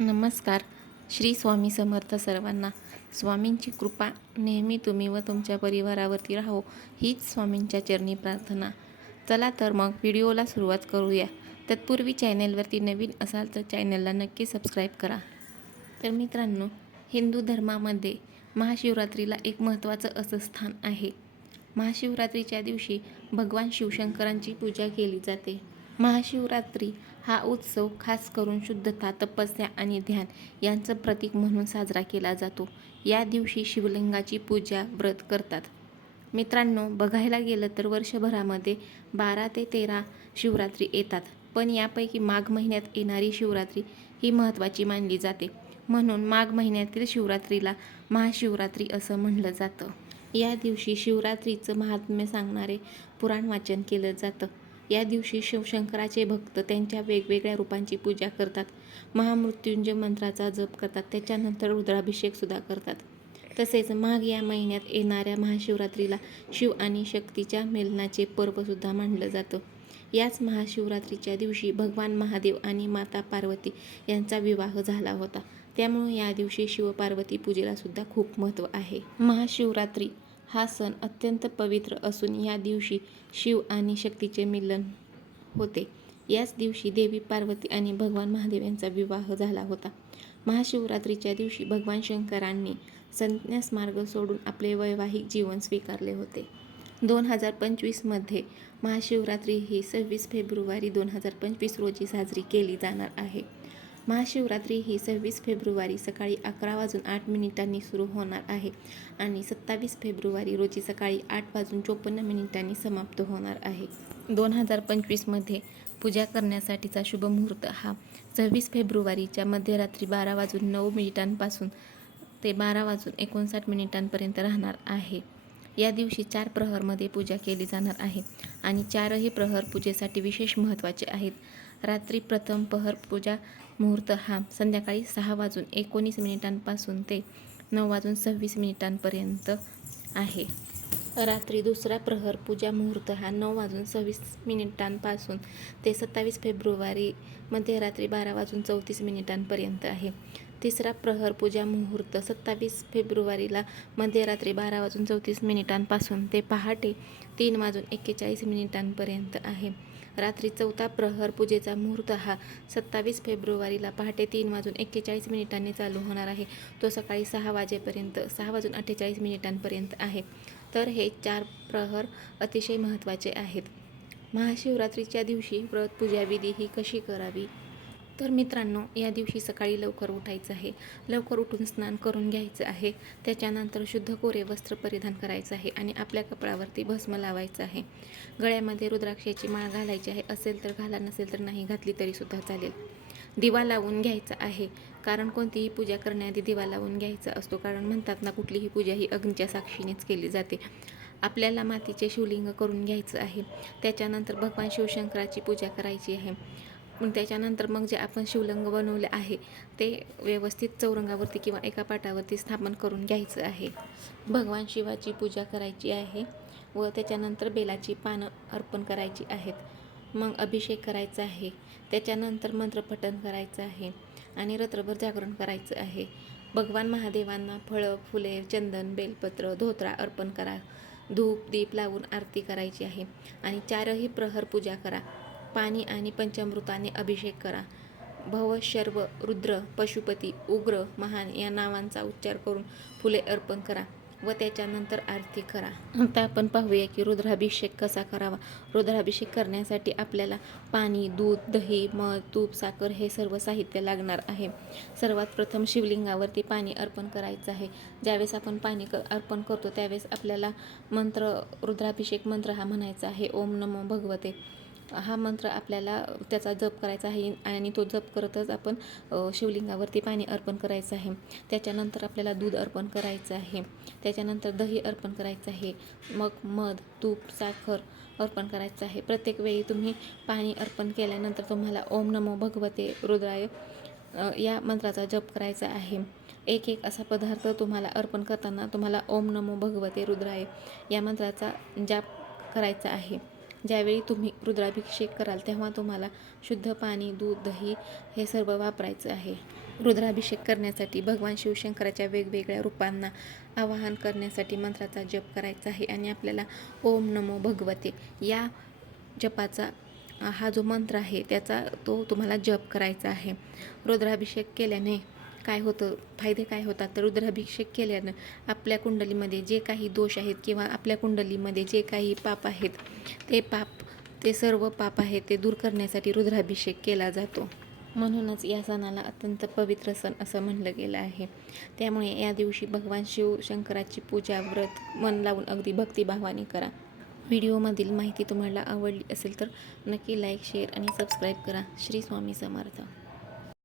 नमस्कार. श्री स्वामी समर्थ सर्वांना. स्वामींची कृपा नेहमी तुम्ही व तुमच्या परिवारावरती राहो हीच स्वामींच्या चरणी प्रार्थना. चला तर मग व्हिडिओला सुरुवात करूया. तत्पूर्वी चॅनेलवरती नवीन असाल तर चॅनलला नक्की सबस्क्राईब करा. तर मित्रांनो हिंदू धर्मामध्ये महाशिवरात्रीला एक महत्त्वाचं असं स्थान आहे. महाशिवरात्रीच्या दिवशी भगवान शिवशंकरांची पूजा केली जाते. महाशिवरात्री हा उत्सव खास करून शुद्धता तपस्या आणि ध्यान यांचं प्रतीक म्हणून साजरा केला जातो. या दिवशी शिवलिंगाची पूजा व्रत करतात. मित्रांनो बघायला गेलं तर वर्षभरामध्ये बारा ते तेरा शिवरात्री येतात पण यापैकी माघ महिन्यात येणारी शिवरात्री ही महत्त्वाची मानली जाते. म्हणून माघ महिन्यातील शिवरात्रीला महाशिवरात्री असं म्हणलं जातं. या दिवशी शिवरात्रीचं महात्म्य सांगणारे पुराण वाचन केलं जातं. या दिवशी शिवशंकराचे भक्त त्यांच्या वेगवेगळ्या रूपांची पूजा करतात. महामृत्युंजय मंत्राचा जप करतात. त्याच्यानंतर रुद्राभिषेकसुद्धा करतात. तसेच माघ या महिन्यात येणाऱ्या महाशिवरात्रीला शिव आणि शक्तीच्या मिलनाचे पर्वसुद्धा मानलं जातं. याच महाशिवरात्रीच्या दिवशी भगवान महादेव आणि माता पार्वती यांचा विवाह झाला होता. त्यामुळे या दिवशी शिवपार्वती पूजेला सुद्धा खूप महत्त्व आहे. महाशिवरात्री हा सण अत्यंत पवित्र असून या दिवशी शिव आणि शक्तीचे मिलन होते. याच दिवशी देवी पार्वती आणि भगवान महादेव यांचा विवाह झाला होता. महाशिवरात्रीच्या दिवशी भगवान शंकरांनी संन्यास मार्ग सोडून आपले वैवाहिक जीवन स्वीकारले होते. दोन हजार पंचवीसमध्ये महाशिवरात्री ही सव्वीस फेब्रुवारी दोन हजार पंचवीस रोजी साजरी केली जाणार आहे. महाशिवरात्री ही सव्वीस फेब्रुवारी सकाळी अकरा वाजून आठ मिनिटांनी सुरू होणार आहे आणि सत्तावीस फेब्रुवारी रोजी सकाळी आठ वाजून चोपन्न मिनिटांनी समाप्त होणार आहे. दोन हजार पंचवीसमध्ये पूजा करण्यासाठीचा शुभ मुहूर्त हा सव्वीस फेब्रुवारीच्या मध्यरात्री बारा वाजून नऊ मिनिटांपासून ते बारा वाजून एकोणसाठ मिनिटांपर्यंत राहणार आहे. या दिवशी चार प्रहरमध्ये पूजा केली जाणार आहे आणि चारही प्रहर पूजेसाठी विशेष महत्त्वाचे आहेत. रात्री प्रथम पहर पूजा मुहूर्त हा संध्याकाळी सहा वाजून एकोणीस मिनिटांपासून ते नऊ वाजून सव्वीस मिनिटांपर्यंत आहे. रात्री दुसरा प्रहर पूजा मुहूर्त हा नऊ वाजून सव्वीस मिनिटांपासून ते सत्तावीस फेब्रुवारी मध्यरात्री बारा वाजून चौतीस मिनिटांपर्यंत आहे. तिसरा प्रहर पूजा मुहूर्त सत्तावीस फेब्रुवारीला मध्यरात्री बारा वाजून चौतीस मिनिटांपासून ते पहाटे तीन वाजून एक्केचाळीस मिनिटांपर्यंत आहे. रात्री चौथा प्रहर पूजेचा मुहूर्त हा सत्तावीस फेब्रुवारीला पहाटे तीन वाजून एक्केचाळीस मिनिटांनी चालू होणार आहे. तो सकाळी सहा वाजेपर्यंत सहा वाजून अठ्ठेचाळीस मिनिटांपर्यंत आहे. तर हे चार प्रहर अतिशय महत्त्वाचे आहेत. महाशिवरात्रीच्या दिवशी व्रत पूजा विधी ही कशी करावी? तर मित्रांनो या दिवशी सकाळी लवकर उठायचं आहे. लवकर उठून स्नान करून घ्यायचं आहे. त्याच्यानंतर शुद्ध कोरे वस्त्र परिधान करायचं आहे आणि आपल्या कपड्यावरती भस्म लावायचं आहे. गळ्यामध्ये रुद्राक्षाची माळ घालायची आहे. असेल तर घाला नसेल तर नाही घातली तरीसुद्धा चालेल. दिवा लावून घ्यायचा आहे. कारण कोणतीही पूजा करण्याआधी दिवा लावून घ्यायचा असतो. कारण म्हणतात ना कुठलीही पूजा ही अग्नीच्या साक्षीनेच केली जाते. आपल्याला मातीचे शिवलिंग करून घ्यायचं आहे. त्याच्यानंतर भगवान शिवशंकराची पूजा करायची आहे. मग त्याच्यानंतर मग जे आपण शिवलिंग बनवले आहे ते व्यवस्थित चौरंगावरती किंवा एका पाटावरती स्थापन करून घ्यायचं आहे. भगवान शिवाची पूजा करायची आहे व त्याच्यानंतर बेलाची पानं अर्पण करायची आहेत. मग अभिषेक करायचा आहे त्याच्यानंतर मंत्रपठण करायचं आहे आणि रात्रभर जागरण करायचं आहे. भगवान महादेवांना फळं फुले चंदन बेलपत्र धोत्रा अर्पण करा. धूप दीप लावून आरती करायची आहे आणि चारही प्रहर पूजा करा. पाणी आणि पंचामृताने अभिषेक करा. भव शर्व रुद्र पशुपती उग्र महान या नावांचा उच्चार करून फुले अर्पण करा व त्याच्यानंतर आरती करा. आता आपण पाहूया की रुद्राभिषेक कसा करावा? रुद्राभिषेक करण्यासाठी आपल्याला पाणी दूध दही मध तूप साखर हे सर्व साहित्य लागणार आहे. सर्वात प्रथम शिवलिंगावरती पाणी अर्पण करायचं आहे. ज्यावेळेस आपण पाणी क अर्पण करतो त्यावेळेस आपल्याला मंत्र रुद्राभिषेक मंत्र हा म्हणायचा आहे. ओम नमो भगवते. हा मंत्र आपल्याला त्याचा जप करायचा आहे आणि तो जप करतच आपण शिवलिंगावरती पाणी अर्पण करायचं आहे. त्याच्यानंतर आपल्याला दूध अर्पण करायचं आहे. त्याच्यानंतर दही अर्पण करायचं आहे. मग मध तूप साखर अर्पण करायचं आहे. प्रत्येक वेळी तुम्ही पाणी अर्पण केल्यानंतर तुम्हाला ओम नमो भगवते रुद्राय या मंत्राचा जप करायचा आहे. एक एक असा पदार्थ तुम्हाला अर्पण करताना तुम्हाला ओम नमो भगवते रुद्राय या मंत्राचा जाप करायचा आहे. ज्यावेळी तुम्ही रुद्राभिषेक कराल तेव्हा तुम्हाला शुद्ध पाणी दूध दही हे सर्व वापरायचं आहे. रुद्राभिषेक करण्यासाठी भगवान शिवशंकराच्या वेगवेगळ्या रूपांना आवाहन करण्यासाठी मंत्राचा जप करायचा आहे आणि आपल्याला ओम नमो भगवते या जपाचा हा जो मंत्र आहे त्याचा तो तुम्हाला जप करायचा आहे. रुद्राभिषेक केल्याने काय होतं फायदे काय होतात तर रुद्राभिषेक केल्यानं आपल्या कुंडलीमध्ये जे काही दोष आहेत किंवा आपल्या कुंडलीमध्ये जे काही पाप आहेत ते पाप ते सर्व पाप आहेत ते दूर करण्यासाठी रुद्राभिषेक केला जातो. म्हणूनच या सणाला अत्यंत पवित्र सण असं म्हणलं गेलं आहे. त्यामुळे या दिवशी भगवान शिव शंकराची पूजा व्रत मन लावून अगदी भक्तिभावाने करा. व्हिडिओमधील माहिती तुम्हाला आवडली असेल तर नक्की लाईक शेअर आणि सबस्क्राईब करा. श्री स्वामी समर्थ.